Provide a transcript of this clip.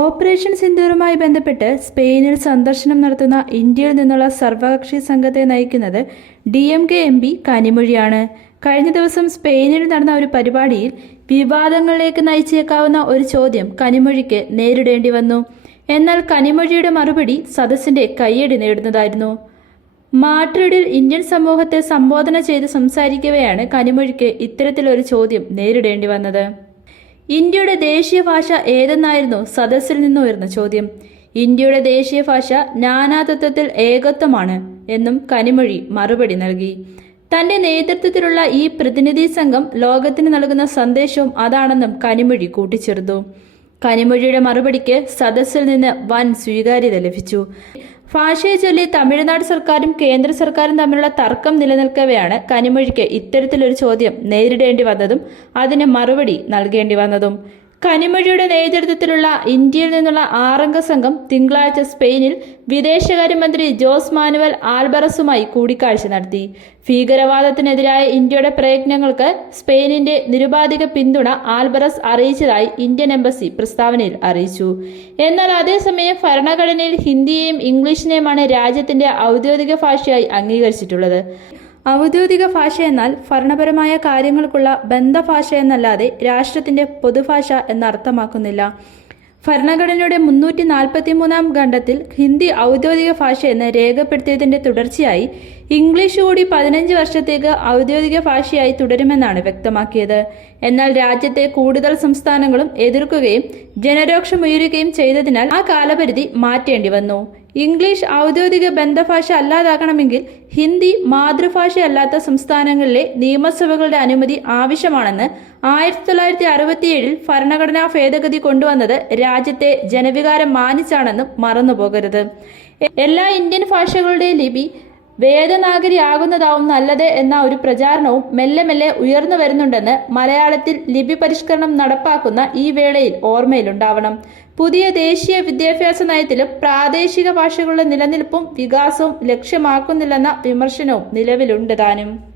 Operation സിന്ദൂറുമായി ബന്ധപ്പെട്ട് സ്പെയിനിൽ സന്ദർശനം നടത്തുന്ന ഇന്ത്യയിൽ നിന്നുള്ള സർവകക്ഷി സംഘത്തെ നയിക്കുന്നത് D M K M P കനിമൊഴിയാണ്. കഴിഞ്ഞ ദിവസം സ്പെയിനിൽ നടന്ന ഒരു പരിപാടിയിൽ വിവാദങ്ങളിലേക്ക് നയിച്ചേക്കാവുന്ന ഒരു ചോദ്യം കനിമൊഴിക്ക് നേരിടേണ്ടി വന്നു. എന്നാൽ കനിമൊഴിയുടെ മറുപടി സദസ്സിന്റെ കയ്യടി നേടുന്നതായിരുന്നു. മാഡ്രിഡിൽ ഇന്ത്യൻ സമൂഹത്തെ സംബോധന ചെയ്ത് സംസാരിക്കവെയാണ് കനിമൊഴിക്ക് ഇത്തരത്തിലൊരു ചോദ്യം നേരിടേണ്ടി വന്നത്. ഇന്ത്യയുടെ ദേശീയ ഭാഷ ഏതെന്നായിരുന്നു സദസ്സിൽ നിന്ന് ഉയർന്ന ചോദ്യം. ഇന്ത്യയുടെ ദേശീയ ഭാഷ നാനാതത്വത്തിൽ ഏകത്വമാണ് എന്നും കനിമൊഴി മറുപടി നൽകി. തന്റെ നേതൃത്വത്തിലുള്ള ഈ പ്രതിനിധി സംഘം ലോകത്തിന് നൽകുന്ന സന്ദേശവും അതാണെന്നും കനിമൊഴി കൂട്ടിച്ചേർത്തു. കനിമൊഴിയുടെ മറുപടിക്ക് സദസ്സിൽ നിന്ന് വൻ സ്വീകാര്യത ലഭിച്ചു. ഭാഷയെ ചൊല്ലി തമിഴ്നാട് സർക്കാരും കേന്ദ്ര സർക്കാരും തമ്മിലുള്ള തർക്കം നിലനിൽക്കവെയാണ് കനിമൊഴിക്ക് ഇത്തരത്തിലൊരു ചോദ്യം നേരിടേണ്ടി വന്നതും അതിന് മറുപടി നൽകേണ്ടി വന്നതും. കനിമൊഴിയുടെ നേതൃത്വത്തിലുള്ള ഇന്ത്യയിൽ നിന്നുള്ള ആറംഗ സംഘം തിങ്കളാഴ്ച സ്പെയിനിൽ വിദേശകാര്യമന്ത്രി ജോസ് മാനുവൽ ആൽബറസുമായി കൂടിക്കാഴ്ച നടത്തി. ഭീകരവാദത്തിനെതിരായ ഇന്ത്യയുടെ പ്രയത്നങ്ങൾക്ക് സ്പെയിനിന്റെ നിരുപാധിക പിന്തുണ ആൽബറസ് അറിയിച്ചതായി ഇന്ത്യൻ എംബസി പ്രസ്താവനയിൽ അറിയിച്ചു. എന്നാൽ അതേസമയം ഭരണഘടനയിൽ ഹിന്ദിയെയും ഇംഗ്ലീഷിനെയുമാണ് രാജ്യത്തിന്റെ ഔദ്യോഗിക ഭാഷയായി അംഗീകരിച്ചിട്ടുള്ളത്. ഔദ്യോഗിക ഭാഷ എന്നാൽ ഭരണപരമായ കാര്യങ്ങൾക്കുള്ള ബന്ധഭാഷ എന്നല്ലാതെ രാഷ്ട്രത്തിന്റെ പൊതുഭാഷ എന്നർത്ഥമാക്കുന്നില്ല. ഭരണഘടനയുടെ മുന്നൂറ്റി നാൽപ്പത്തി മൂന്നാം ഖണ്ഡത്തിൽ ഹിന്ദി ഔദ്യോഗിക ഭാഷയെന്ന് രേഖപ്പെടുത്തിയതിന്റെ തുടർച്ചയായി ഇംഗ്ലീഷ് കൂടി പതിനഞ്ച് വർഷത്തേക്ക് ഔദ്യോഗിക ഭാഷയായി തുടരുമെന്നാണ് വ്യക്തമാക്കിയത്. എന്നാൽ രാജ്യത്തെ കൂടുതൽ സംസ്ഥാനങ്ങളും എതിർക്കുകയും ജനരോക്ഷമുയരുകയും ചെയ്തതിനാൽ ആ കാലപരിധി മാറ്റേണ്ടി വന്നു. ഇംഗ്ലീഷ് ഔദ്യോഗിക ബന്ധഭാഷ അല്ലാതാകണമെങ്കിൽ ഹിന്ദി മാതൃഭാഷയല്ലാത്ത സംസ്ഥാനങ്ങളിലെ നിയമസഭകളുടെ അനുമതി ആവശ്യമാണെന്ന് ആയിരത്തി തൊള്ളായിരത്തി അറുപത്തിയേഴിൽ ഭരണഘടനാ ഭേദഗതി കൊണ്ടുവന്നത് രാജ്യത്തെ ജനവികാരം മാനിച്ചാണെന്നും മറന്നുപോകരുത്. എല്ലാ ഇന്ത്യൻ ഭാഷകളുടെയും ലിപി വേദനാഗരിയാകുന്നതാവും നല്ലത് എന്ന ഒരു പ്രചാരണവും മെല്ലെ മെല്ലെ ഉയർന്നു വരുന്നുണ്ടെന്ന് മലയാളത്തിൽ ലിപി പരിഷ്കരണം നടപ്പാക്കുന്ന ഈ വേളയിൽ ഓർമ്മയിലുണ്ടാവണം. പുതിയ ദേശീയ വിദ്യാഭ്യാസ നയത്തിലും പ്രാദേശിക ഭാഷകളുടെ നിലനിൽപ്പും വികാസവും ലക്ഷ്യമാക്കുന്നില്ലെന്ന വിമർശനവും നിലവിലുണ്ട് താനും.